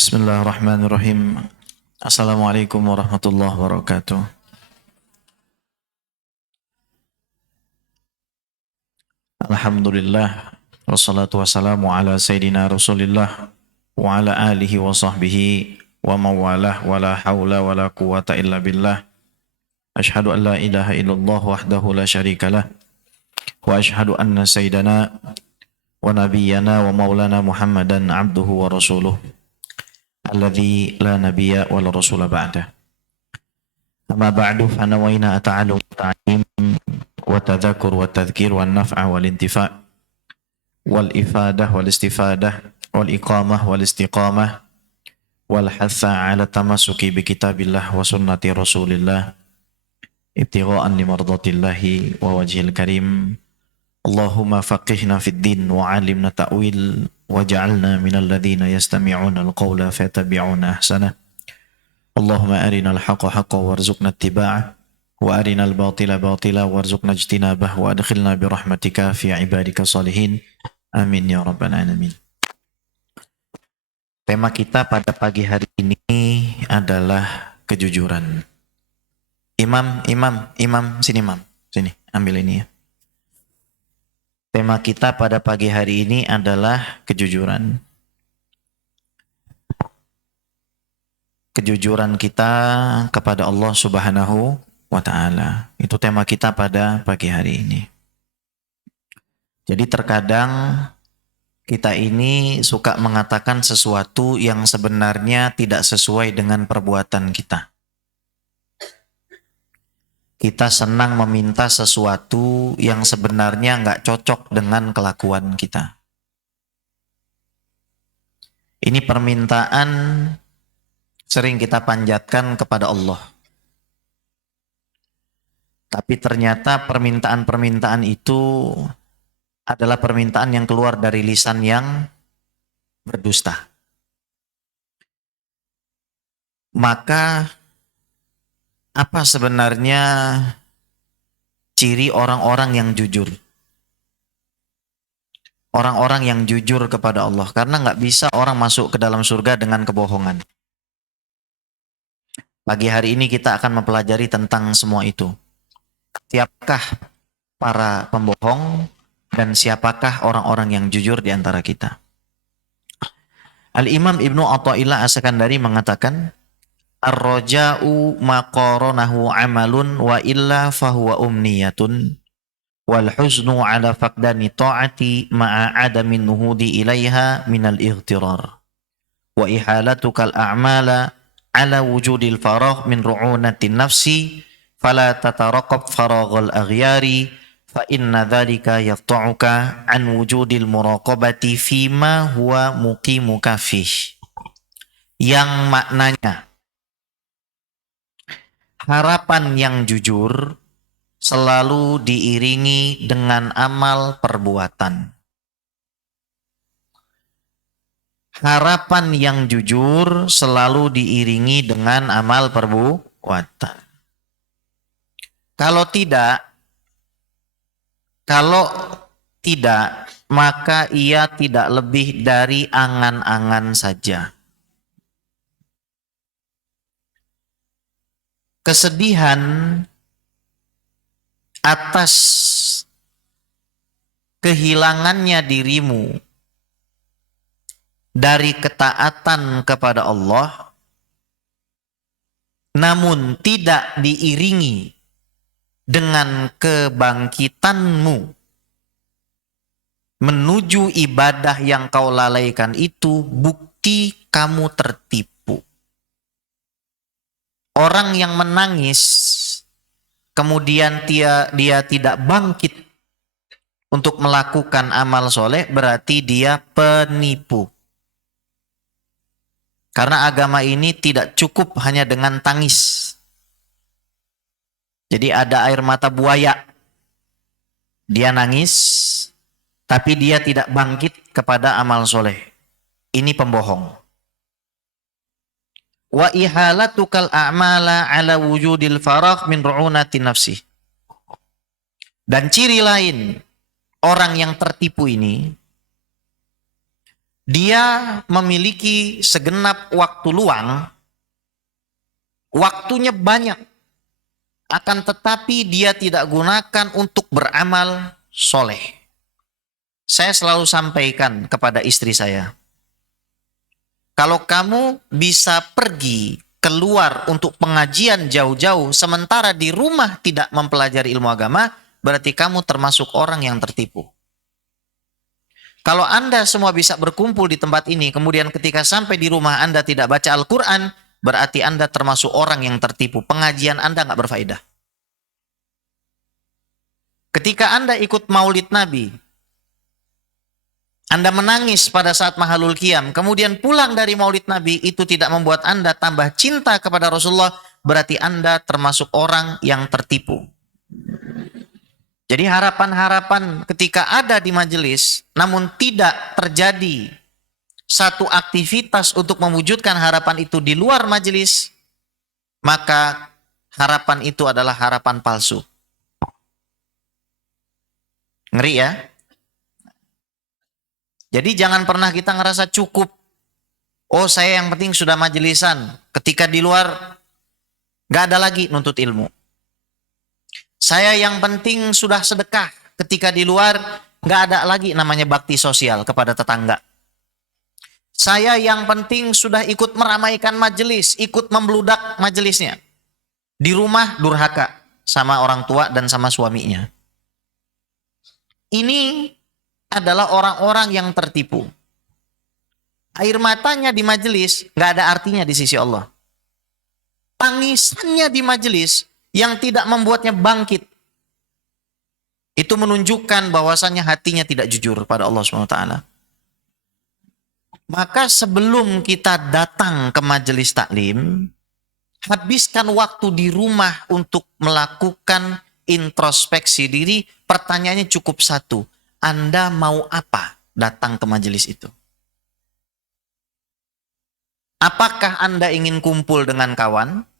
Bismillahirrahmanirrahim. Assalamualaikum warahmatullahi wabarakatuh. Alhamdulillah. Wassalatu wassalamu ala sayyidina Rasulillah wa ala alihi wa sahbihi wa mawalah wa la hawla wa la quwata illa billah. Ashhadu an la ilaha illallah wahdahu la syarikalah wa ashhadu anna sayyidana wa nabiyyana wa maulana Muhammadan abduhu wa rasuluh alladzi la nabiyya wa la rasula ba'dah. Amma ba'du fa nawaina ata'allum ta'lim wa tadzakur wa tadhkir wa naf'a wal intifa' wal ifadah wal istifadah wal iqamah wal istiqamah wal hatha ala tamassuki bi kitabillah wa sunnati rasulillah ibtigha'an li mardatillahi wa wajhil karim. Allahumma faqihna fid din wa 'allimna ta'wil waj'alna minal ladzina yastami'una al-qawla fayattabi'una ahsana. Allahumma arinal haqqa haqqan warzuqna ittiba'ah wa arinal batila batila warzuqna ijtinabah wa adkhilna bi rahmatika fi ibadika salihin. Amin ya rabbal alamin. Tema kita pada pagi hari ini adalah kejujuran. Imam, sini Imam. Sini, ambil ini ya. Tema kita pada pagi hari ini adalah kejujuran. Kejujuran kita kepada Allah Subhanahu wa ta'ala. Itu tema kita pada pagi hari ini. Jadi terkadang kita ini suka mengatakan sesuatu yang sebenarnya tidak sesuai dengan perbuatan kita. Kita senang meminta sesuatu yang sebenarnya nggak cocok dengan kelakuan kita. Ini permintaan sering kita panjatkan kepada Allah. Tapi ternyata permintaan-permintaan itu adalah permintaan yang keluar dari lisan yang berdusta. Maka apa sebenarnya ciri orang-orang yang jujur? Orang-orang yang jujur kepada Allah. Karena nggak bisa orang masuk ke dalam surga dengan kebohongan. Pagi hari ini kita akan mempelajari tentang semua itu. Siapakah para pembohong dan siapakah orang-orang yang jujur di antara kita? Al-Imam Ibnu Athaillah As-Sakandari mengatakan, ar-raja'u maqaranahu amalun wa illa fahuwa umniyatun wal huznu ala faqdani ta'ati ma'a adamin nuhudi ilaiha minal ightirar wa ihalatukal a'mala ala wujudil faragh min ru'unatin nafsi fala tataraqab faraghal aghyari fa inna dhalika yafta'uka an wujudil muraqabati fima huwa muqimuka fih. Yang maknanya, harapan yang jujur selalu diiringi dengan amal perbuatan. Harapan yang jujur selalu diiringi dengan amal perbuatan. Kalau tidak, maka ia tidak lebih dari angan-angan saja. Kesedihan atas kehilangannya dirimu dari ketaatan kepada Allah, namun tidak diiringi dengan kebangkitanmu menuju ibadah yang kau lalaikan, itu bukti kamu tertipu. Orang yang menangis kemudian dia tidak bangkit untuk melakukan amal soleh, berarti dia penipu. Karena agama ini tidak cukup hanya dengan tangis. Jadi ada air mata buaya, dia nangis, tapi dia tidak bangkit kepada amal soleh. Ini pembohong. wa ihalatukal a'mala ala wujudil faragh min ru'unati nafsi. Dan ciri lain orang yang tertipu ini, dia memiliki segenap waktu luang, waktunya banyak, akan tetapi dia tidak gunakan untuk beramal soleh. Saya selalu sampaikan kepada istri saya, kalau kamu bisa pergi keluar untuk pengajian jauh-jauh, sementara di rumah tidak mempelajari ilmu agama, berarti kamu termasuk orang yang tertipu. Kalau Anda semua bisa berkumpul di tempat ini, kemudian ketika sampai di rumah Anda tidak baca Al-Quran, berarti Anda termasuk orang yang tertipu. Pengajian Anda nggak berfaedah. Ketika Anda ikut maulid Nabi, Anda menangis pada saat Mahalul Qiyam, kemudian pulang dari maulid Nabi, itu tidak membuat Anda tambah cinta kepada Rasulullah, berarti Anda termasuk orang yang tertipu. Jadi harapan-harapan ketika ada di majelis, namun tidak terjadi satu aktivitas untuk mewujudkan harapan itu di luar majelis, maka harapan itu adalah harapan palsu. Ngeri ya? Jadi jangan pernah kita ngerasa cukup. Oh, saya yang penting sudah majelisan. Ketika di luar, gak ada lagi nuntut ilmu. Saya yang penting sudah sedekah. Ketika di luar, gak ada lagi namanya bakti sosial kepada tetangga. Saya yang penting sudah ikut meramaikan majelis, ikut membludak majelisnya. Di rumah durhaka sama orang tua dan sama suaminya. Ini adalah orang-orang yang tertipu. Air matanya di majelis gak ada artinya di sisi Allah. Tangisannya di majelis yang tidak membuatnya bangkit, itu menunjukkan bahwasannya hatinya tidak jujur pada Allah SWT. Maka sebelum kita datang ke majelis taklim, habiskan waktu di rumah untuk melakukan introspeksi diri. Pertanyaannya cukup satu, Anda mau apa datang ke majelis itu? Apakah Anda ingin kumpul dengan kawan?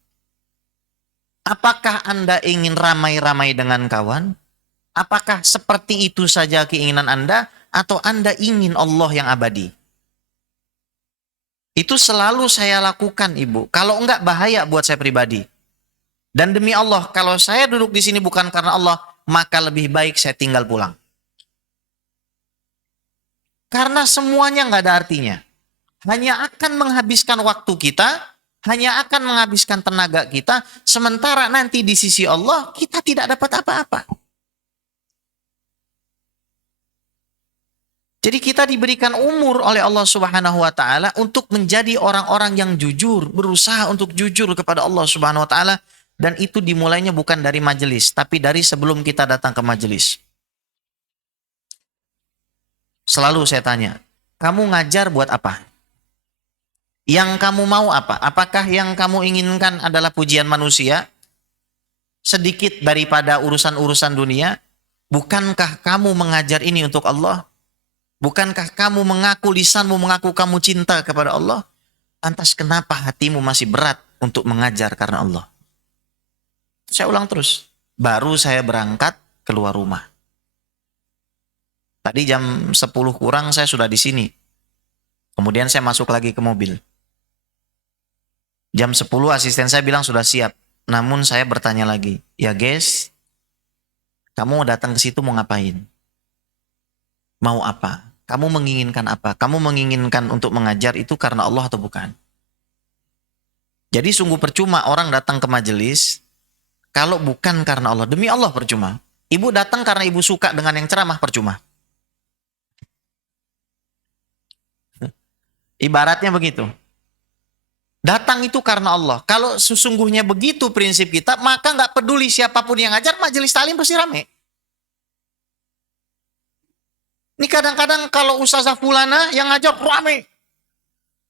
Apakah Anda ingin ramai-ramai dengan kawan? Apakah seperti itu saja keinginan Anda? Atau Anda ingin Allah yang abadi? Itu selalu saya lakukan, Ibu. Kalau enggak, bahaya buat saya pribadi. Dan demi Allah, kalau saya duduk di sini bukan karena Allah, maka lebih baik saya tinggal pulang. Karena semuanya enggak ada artinya. Hanya akan menghabiskan waktu kita, hanya akan menghabiskan tenaga kita, sementara nanti di sisi Allah kita tidak dapat apa-apa. Jadi kita diberikan umur oleh Allah Subhanahu wa taala untuk menjadi orang-orang yang jujur, berusaha untuk jujur kepada Allah Subhanahu wa taala, dan itu dimulainya bukan dari majelis, tapi dari sebelum kita datang ke majelis. Selalu saya tanya, kamu ngajar buat apa? Yang kamu mau apa? Apakah yang kamu inginkan adalah pujian manusia? Sedikit daripada urusan-urusan dunia? Bukankah kamu mengajar ini untuk Allah? Bukankah kamu mengaku, lisanmu mengaku kamu cinta kepada Allah? Lantas kenapa hatimu masih berat untuk mengajar karena Allah? Saya ulang terus. Baru saya berangkat keluar rumah. Tadi jam 10 kurang saya sudah di sini. Kemudian saya masuk lagi ke mobil. Jam 10 asisten saya bilang sudah siap. Namun saya bertanya lagi, ya guys, kamu datang ke situ mau ngapain? Mau apa? Kamu menginginkan apa? Kamu menginginkan untuk mengajar itu karena Allah atau bukan? Jadi sungguh percuma orang datang ke majelis kalau bukan karena Allah. Demi Allah percuma. Ibu datang karena ibu suka dengan yang ceramah, percuma. Ibaratnya begitu. Datang itu karena Allah. Kalau sesungguhnya begitu prinsip kita, maka nggak peduli siapapun yang ngajar, majelis taklim pasti rame. Ini kadang-kadang kalau ustazah fulana yang ngajar rame.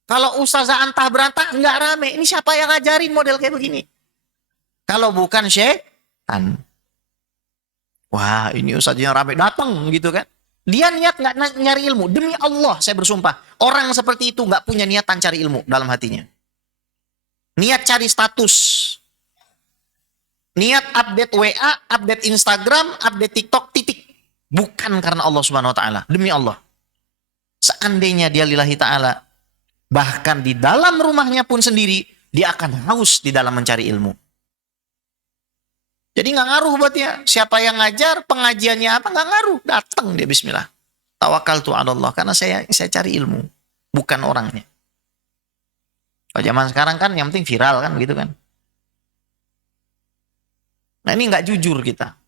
Kalau ustazah antah berantah nggak rame. Ini siapa yang ngajarin model kayak begini? Kalau bukan syaitan. Wah, ini ustazahnya rame, datang gitu kan. Dia niat nggak nyari ilmu. Demi Allah saya bersumpah, orang seperti itu nggak punya niatan cari ilmu dalam hatinya. niat cari status, niat update WA, update Instagram, update TikTok, titik. Bukan karena Allah Subhanahu wa taala, demi Allah. Seandainya dia lillahi taala, bahkan di dalam rumahnya pun sendiri, dia akan haus di dalam mencari ilmu. Jadi nggak ngaruh buat dia. Siapa yang ngajar, pengajiannya apa, nggak ngaruh. Datang dia bismillah. Tawakkaltu 'ala Allah, karena saya cari ilmu, bukan orangnya. Kalau zaman sekarang kan yang penting viral kan gitu kan. Nah ini nggak jujur kita.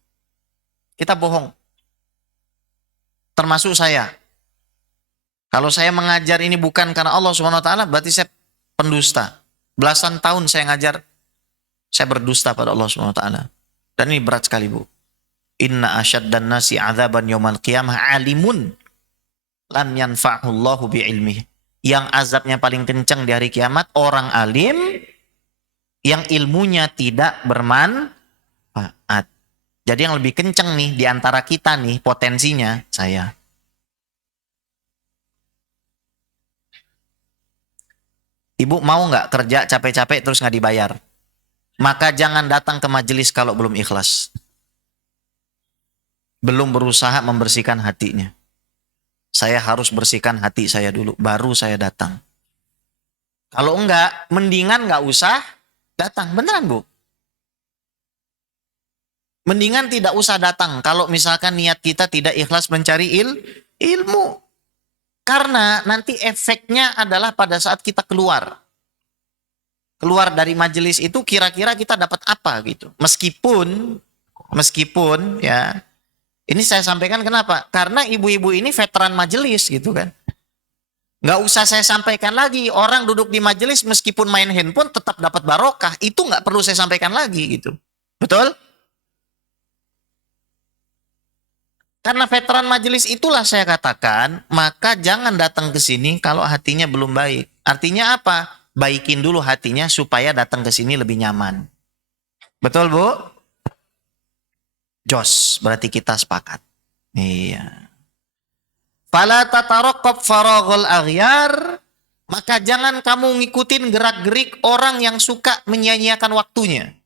Kita bohong. Termasuk saya. Kalau saya mengajar ini bukan karena Allah Subhanahu wa taala, berarti saya pendusta. Belasan tahun saya ngajar, saya berdusta pada Allah Subhanahu wa taala. Dan ini berat sekali, Bu. Inna asyaddan nasi 'adzaban yaumal qiyamah alimun lam yanfa'hullahu bi'ilmihi. Yang azabnya paling kencang di hari kiamat orang alim yang ilmunya tidak bermanfaat. Jadi yang lebih kencang nih di antara kita nih potensinya saya. Ibu mau nggak kerja capek-capek terus nggak dibayar? Maka jangan datang ke majelis kalau belum ikhlas. Belum berusaha membersihkan hatinya. Saya harus bersihkan hati saya dulu, baru saya datang. Kalau enggak, mendingan nggak usah datang. Beneran, Bu? Mendingan tidak usah datang kalau misalkan niat kita tidak ikhlas mencari ilmu. Karena nanti efeknya adalah pada saat kita keluar. Keluar dari majelis itu kira-kira kita dapat apa gitu. Meskipun ya, ini saya sampaikan kenapa? Karena ibu-ibu ini veteran majelis gitu kan. Nggak usah saya sampaikan lagi. Orang duduk di majelis meskipun main handphone tetap dapat barokah. Itu nggak perlu saya sampaikan lagi gitu. Betul? Karena veteran majelis itulah saya katakan, maka jangan datang ke sini kalau hatinya belum baik. Artinya apa? Baikin dulu hatinya supaya datang ke sini lebih nyaman. Betul, Bu? Jos, berarti kita sepakat. Iya. Fala tataroqab faraghul aghyar, maka jangan kamu ngikutin gerak-gerik orang yang suka menyia-nyiakan waktunya.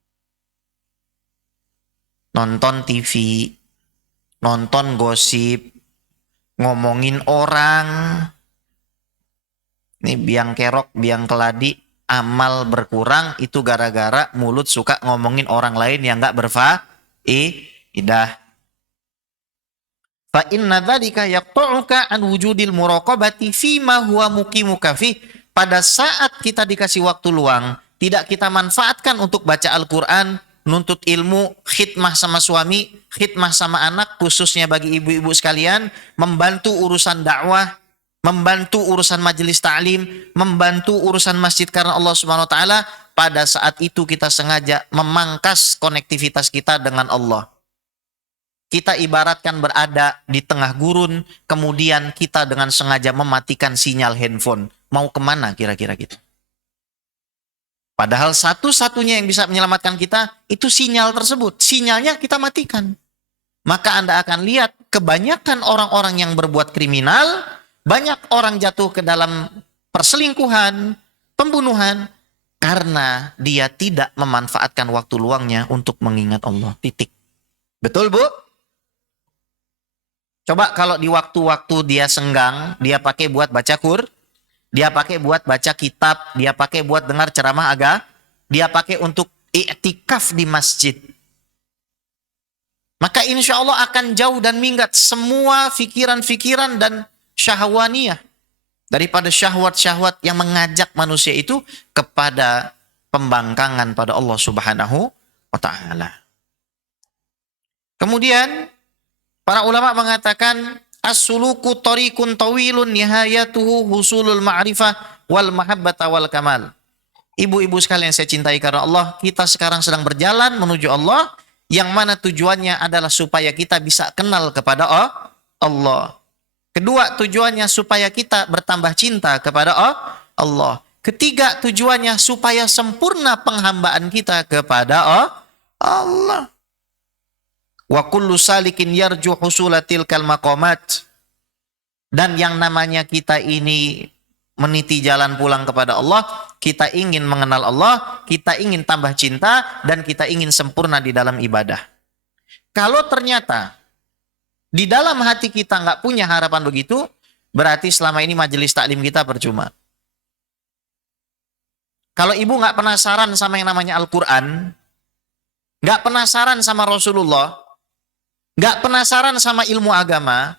Nonton TV, nonton gosip, ngomongin orang. Ini biang kerok, biang keladi, amal berkurang itu gara-gara mulut suka ngomongin orang lain yang gak berfaedah. Fa inna dzalika yaqta'uka an wujudil muraqabati fi ma huwa muqimuka fi. Pada saat kita dikasih waktu luang, tidak kita manfaatkan untuk baca Al-Qur'an, nuntut ilmu, khidmah sama suami, khidmah sama anak, khususnya bagi ibu-ibu sekalian, membantu urusan dakwah, membantu urusan majelis ta'lim, membantu urusan masjid karena Allah Subhanahu wa taala, pada saat itu kita sengaja memangkas konektivitas kita dengan Allah. Kita ibaratkan berada di tengah gurun, kemudian kita dengan sengaja mematikan sinyal handphone. Mau kemana kira-kira kita? Padahal satu-satunya yang bisa menyelamatkan kita, itu sinyal tersebut. Sinyalnya kita matikan. Maka Anda akan lihat kebanyakan orang-orang yang berbuat kriminal, banyak orang jatuh ke dalam perselingkuhan, pembunuhan, karena dia tidak memanfaatkan waktu luangnya untuk mengingat Allah. Titik. Betul, Bu? Coba kalau di waktu-waktu dia senggang, dia pakai buat baca dia pakai buat baca kitab, dia pakai buat dengar ceramah agama, dia pakai untuk i'tikaf di masjid. Maka insya Allah akan jauh dan minggat semua fikiran-fikiran dan syahwaniyah. Daripada syahwat-syahwat yang mengajak manusia itu kepada pembangkangan pada Allah Subhanahu wa ta'ala. Kemudian para ulama mengatakan as-suluku tariqun tawilun nihayatuhu husulul ma'rifah wal mahabbata wal kamal. Ibu-ibu sekalian saya cintai karena Allah, kita sekarang sedang berjalan menuju Allah yang mana tujuannya adalah supaya kita bisa kenal kepada Allah. Kedua, tujuannya supaya kita bertambah cinta kepada Allah. Ketiga, tujuannya supaya sempurna penghambaan kita kepada Allah. Wa kullu salikin yarju husulatil kal maqamat. Dan yang namanya kita ini meniti jalan pulang kepada Allah, kita ingin mengenal Allah, kita ingin tambah cinta, dan kita ingin sempurna di dalam ibadah. Kalau ternyata di dalam hati kita nggak punya harapan begitu, berarti selama ini majelis taklim kita percuma. Kalau ibu nggak penasaran sama yang namanya Al-Quran, nggak penasaran sama Rasulullah, nggak penasaran sama ilmu agama,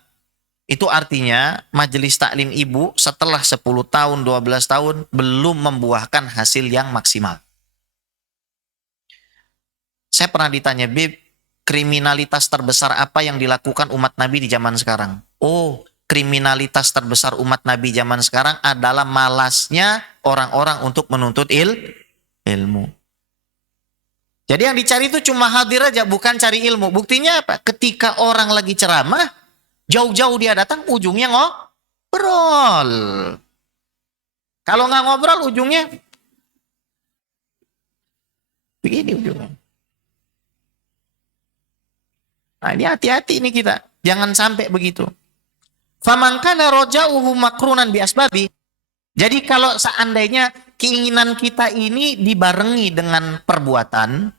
itu artinya majelis taklim ibu setelah 10 tahun, 12 tahun belum membuahkan hasil yang maksimal. Saya pernah ditanya, Bib, kriminalitas terbesar apa yang dilakukan umat Nabi di zaman sekarang? Oh, kriminalitas terbesar umat Nabi zaman sekarang adalah malasnya orang-orang untuk menuntut ilmu. Jadi yang dicari itu cuma hadir aja, bukan cari ilmu. Buktinya apa? Ketika orang lagi ceramah, jauh-jauh dia datang, ujungnya ngobrol. Kalau nggak ngobrol, ujungnya begini ujungnya. Nah, ini hati-hati nih kita. Jangan sampai begitu. Faman kana raja'uhu makrunan bi asbabi. Jadi kalau seandainya keinginan kita ini dibarengi dengan perbuatan,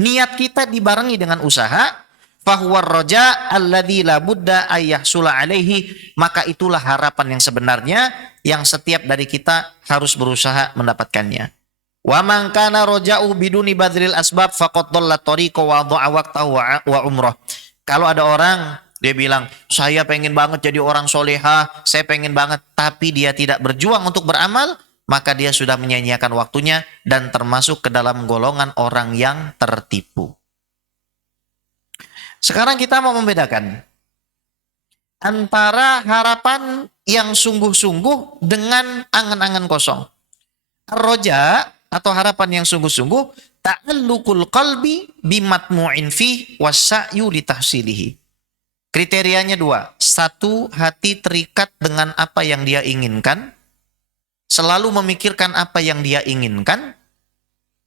niat kita dibarengi dengan usaha, fahuwa raja alladzi la budda ayyahsula alaihi, maka itulah harapan yang sebenarnya yang setiap dari kita harus berusaha mendapatkannya. Wa man kana raja'u biduni badril asbab faqad dhalla tariqa wa dha'a waqtahu wa umrah. Kalau ada orang dia bilang, saya pengen banget jadi orang soleha, saya pengen banget, tapi dia tidak berjuang untuk beramal, maka dia sudah menyia-nyiakan waktunya dan termasuk ke dalam golongan orang yang tertipu. Sekarang kita mau membedakan antara harapan yang sungguh-sungguh dengan angan-angan kosong. Roja atau harapan yang sungguh-sungguh, ta'alluqul qalbi bimatmu'in fi wasa'yu litahsilihi. Kriterianya 2. 1, hati terikat dengan apa yang dia inginkan, selalu memikirkan apa yang dia inginkan.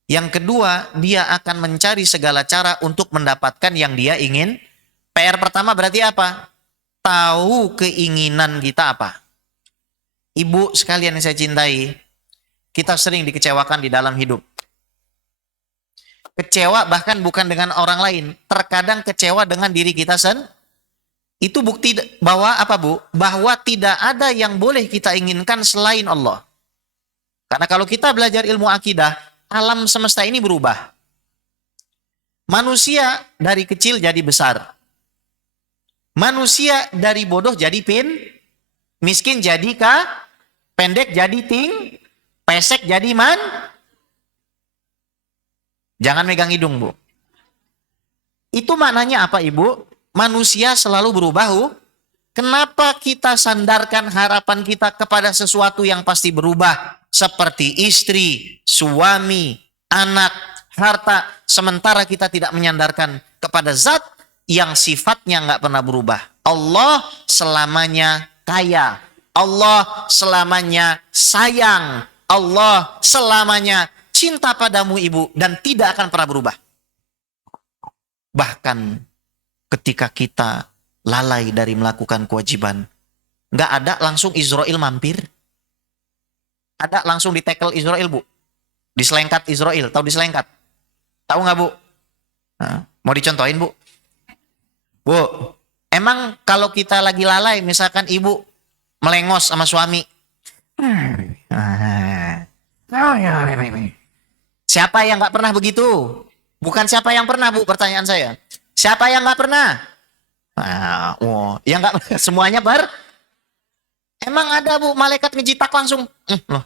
Yang kedua, dia akan mencari segala cara untuk mendapatkan yang dia ingin. PR pertama berarti apa? Tahu keinginan kita apa. Ibu sekalian yang saya cintai, kita sering dikecewakan di dalam hidup. Kecewa bahkan bukan dengan orang lain, terkadang kecewa dengan diri kita sendiri. Itu bukti bahwa apa, Bu? Bahwa tidak ada yang boleh kita inginkan selain Allah. Karena kalau kita belajar ilmu akidah, alam semesta ini berubah. Manusia dari kecil jadi besar. Manusia dari bodoh jadi miskin jadi pendek jadi pesek jadi Jangan megang hidung, Bu. Itu maknanya apa, Ibu? Manusia selalu berubah. Kenapa kita sandarkan harapan kita kepada sesuatu yang pasti berubah? Seperti istri, suami, anak, harta. Sementara kita tidak menyandarkan kepada zat yang sifatnya nggak pernah berubah. Allah selamanya kaya. Allah selamanya sayang. Allah selamanya cinta padamu, Ibu, dan tidak akan pernah berubah. Bahkan ketika kita lalai dari melakukan kewajiban, nggak ada langsung Israel mampir. Ada langsung ditekel Israel, Bu. Diselengkat Israel. Tahu diselengkat? Tahu nggak, Bu? Nah, mau dicontohin, Bu? Bu, emang kalau kita lagi lalai, misalkan ibu melengos sama suami, siapa yang nggak pernah begitu? Bukan siapa yang pernah, Bu, pertanyaan saya. Siapa yang nggak pernah? Yang nggak semuanya Emang ada, Bu, malaikat ngejitak langsung. Loh.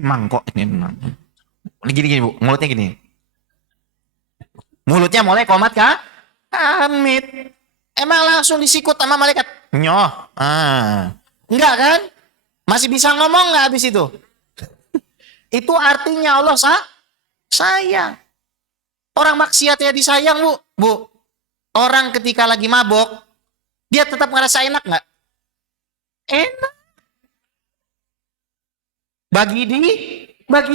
Memang kok ini memang. Gini, Bu, mulutnya gini. Mulutnya mulai komat kah? Amit. Emang langsung disikut sama malaikat? Nyoh. Enggak kan? Masih bisa ngomong nggak habis itu? Itu artinya Allah sayang. Orang maksiat ya disayang, Bu. Bu, orang ketika lagi mabok, dia tetap ngerasa enak nggak? Enak. Bagi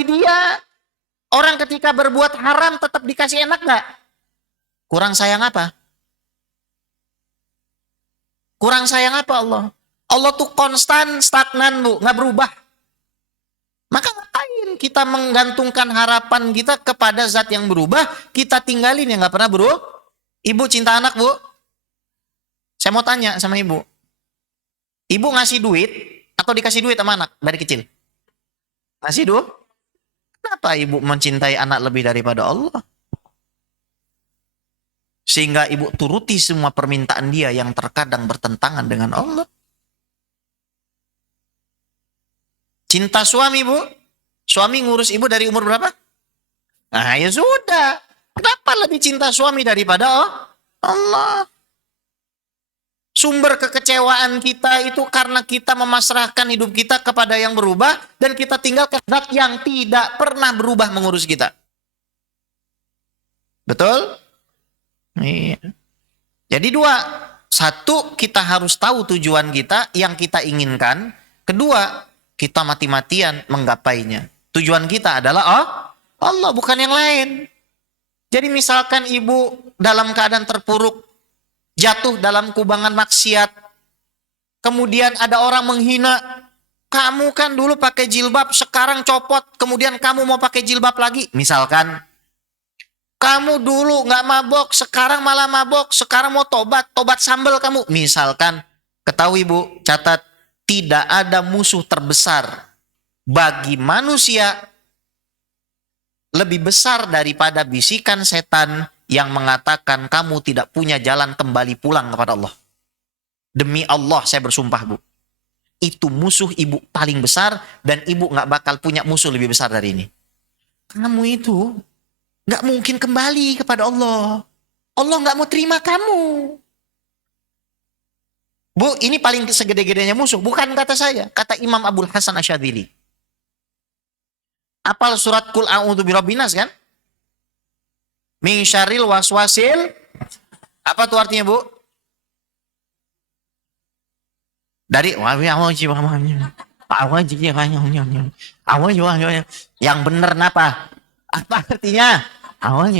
dia, Orang ketika berbuat haram tetap dikasih enak nggak? Kurang sayang apa? Kurang sayang apa Allah? Allah tuh konstan, stagnan bu, nggak berubah. Maka ngapain kita menggantungkan harapan kita kepada zat yang berubah, kita tinggalin yang nggak pernah berubah? Ibu cinta anak bu? Saya mau tanya sama ibu. Ibu ngasih duit atau dikasih duit sama anak dari kecil? Ngasih duit? Kenapa ibu mencintai anak lebih daripada Allah? Sehingga ibu turuti semua permintaan dia yang terkadang bertentangan dengan Allah. Cinta suami, Bu. Suami ngurus ibu dari umur berapa? Nah, ya sudah. Kenapa lebih cinta suami daripada Allah? Sumber kekecewaan kita itu karena kita memasrahkan hidup kita kepada yang berubah dan kita tinggalkan zat yang tidak pernah berubah mengurus kita. Betul? Iya. Jadi dua. Satu, kita harus tahu tujuan kita, yang kita inginkan. Kedua, kita mati-matian menggapainya. Tujuan kita adalah Allah, bukan yang lain. Jadi misalkan ibu dalam keadaan terpuruk, jatuh dalam kubangan maksiat, kemudian ada orang menghina, kamu kan dulu pakai jilbab, sekarang copot, kemudian kamu mau pakai jilbab lagi. Misalkan, kamu dulu nggak mabok, sekarang malah mabok, sekarang mau tobat sambal kamu. Misalkan, ketahui Bu, catat, tidak ada musuh terbesar bagi manusia lebih besar daripada bisikan setan yang mengatakan kamu tidak punya jalan kembali pulang kepada Allah. Demi Allah saya bersumpah Bu, itu musuh ibu paling besar dan ibu nggak bakal punya musuh lebih besar dari ini. Kamu itu nggak mungkin kembali kepada Allah. Allah nggak mau terima kamu. Bu, ini paling segede-gedenya musuh. Bukan kata saya, kata Imam Abul Hasan Asyadzili. Apal surat Qul a'udzu birabbin nas kan? Min syarril waswasil. Apa tuh artinya, Bu? Dari yang benar apa? Apa artinya? Tawa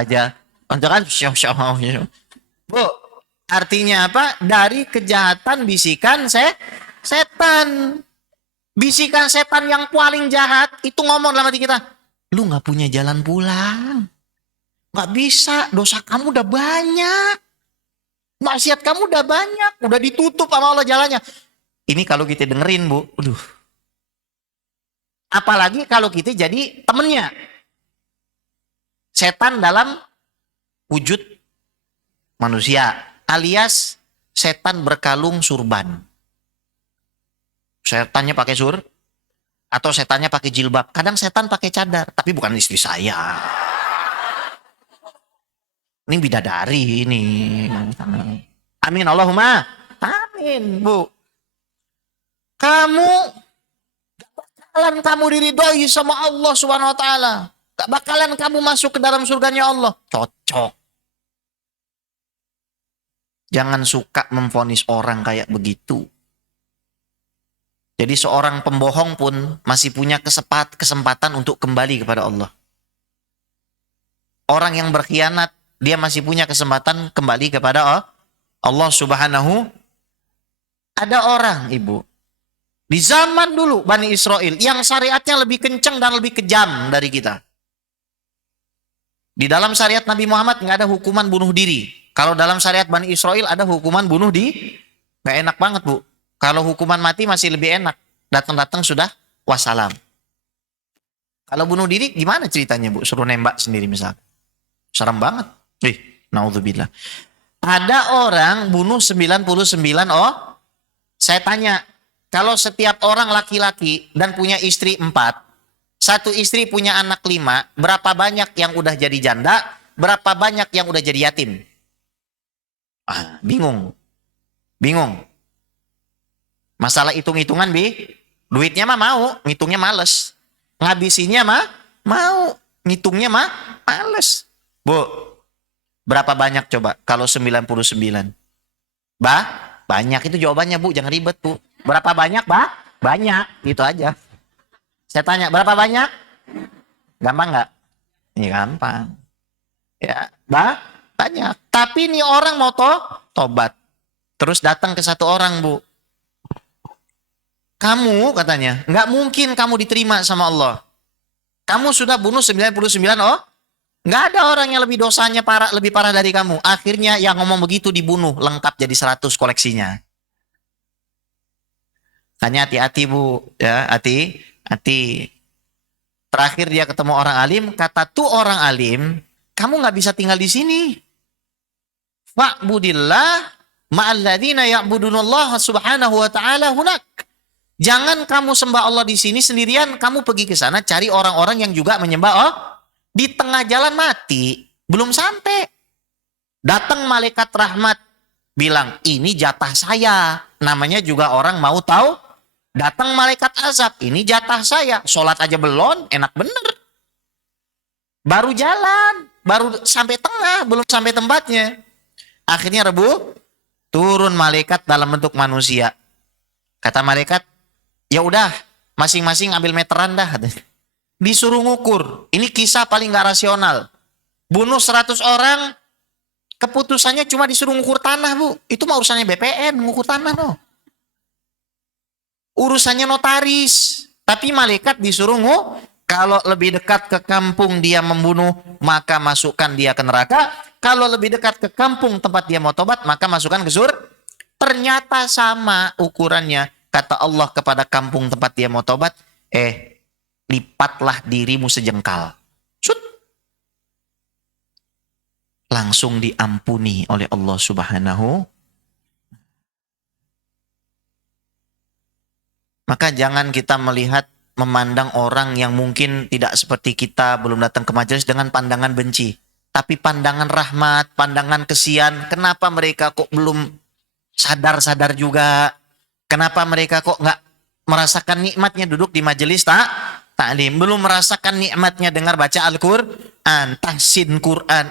aja. Kan Bu, artinya apa? Dari kejahatan bisikan setan. Bisikan setan yang paling jahat itu ngomong dalam hati kita, lu nggak punya jalan pulang, nggak bisa, dosa kamu udah banyak, maksiat kamu udah banyak, udah ditutup sama Allah jalannya. Ini kalau kita dengerin Bu, aduh. Apalagi kalau kita jadi temennya. Setan dalam wujud manusia, alias setan berkalung surban. Setannya pakai atau setannya pakai jilbab. Kadang setan pakai cadar, tapi bukan istri saya. Ini bidadari ini. Amin Allahumma. Amin, Bu. Gak bakalan kamu diridhoi sama Allah Subhanahu wa taala. Gak bakalan kamu masuk ke dalam surganya Allah. Cocok. Jangan suka memvonis orang kayak begitu. Jadi seorang pembohong pun masih punya kesempatan untuk kembali kepada Allah. Orang yang berkhianat, dia masih punya kesempatan kembali kepada Allah Subhanahu. Ada orang, Ibu, di zaman dulu Bani Israel yang syariatnya lebih kencang dan lebih kejam dari kita. Di dalam syariat Nabi Muhammad nggak ada hukuman bunuh diri. Kalau dalam syariat Bani Israel ada hukuman bunuh diri. Nggak enak banget, Bu. Kalau hukuman mati masih lebih enak. Datang-datang sudah wassalam. Kalau bunuh diri gimana ceritanya, Bu? Suruh nembak sendiri misalnya. Serem banget. Naudzubillah. Ada orang bunuh 99 saya tanya, kalau setiap orang laki-laki dan punya istri 4, satu istri punya anak 5, berapa banyak yang udah jadi janda, berapa banyak yang udah jadi yatim? Bingung. Masalah hitung-hitungan, duitnya mah mau, ngitungnya males. Ngabisinnya mah mau, ngitungnya mah males. Bu, berapa banyak coba kalau 99? Banyak itu jawabannya, Bu, jangan ribet, Bu. Berapa banyak, Banyak, itu aja. Saya tanya, berapa banyak? Gampang nggak? Ini gampang. Ya, banyak. Tapi nih orang mau tobat. Terus datang ke satu orang, Bu. Kamu katanya, nggak mungkin kamu diterima sama Allah. Kamu sudah bunuh 99 nggak ada orang yang lebih dosanya lebih parah dari kamu. Akhirnya yang ngomong begitu dibunuh, lengkap jadi 100 koleksinya. Hanya hati-hati, Bu, ya, hati. Terakhir dia ketemu orang alim, kata tuh orang alim, kamu nggak bisa tinggal di sini. Fa'budillah ma'alladzina ya'budunallaha subhanahu wa ta'ala hunak. Jangan kamu sembah Allah di sini sendirian, kamu pergi ke sana cari orang-orang yang juga menyembah Allah. Di tengah jalan mati, belum sampai. Datang malaikat rahmat, bilang, ini jatah saya. Namanya juga orang mau tahu. Datang malaikat azab, ini jatah saya. Sholat aja belum, enak bener. Baru jalan, baru sampai tengah, belum sampai tempatnya. Akhirnya turun malaikat dalam bentuk manusia. Kata malaikat, ya udah, masing-masing ambil meteran dah. Disuruh ngukur. Ini kisah paling nggak rasional. Bunuh 100 orang, keputusannya cuma disuruh ngukur tanah, Bu. Itu mah urusannya BPN, ngukur tanah, no. Urusannya notaris. Tapi malaikat disuruh kalau lebih dekat ke kampung dia membunuh, maka masukkan dia ke neraka. Kalau lebih dekat ke kampung tempat dia mau tobat, maka masukkan ke surga. Ternyata sama ukurannya. Kata Allah kepada kampung tempat dia mau tobat, lipatlah dirimu sejengkal. Sut. Langsung diampuni oleh Allah Subhanahu. Maka jangan kita memandang orang yang mungkin tidak seperti kita, belum datang ke majelis dengan pandangan benci. Tapi pandangan rahmat, pandangan kesian. Kenapa mereka kok belum sadar-sadar juga? Kenapa mereka kok nggak merasakan nikmatnya duduk di majelis taklim? Belum merasakan nikmatnya dengar baca Al-Quran, tahsin Quran.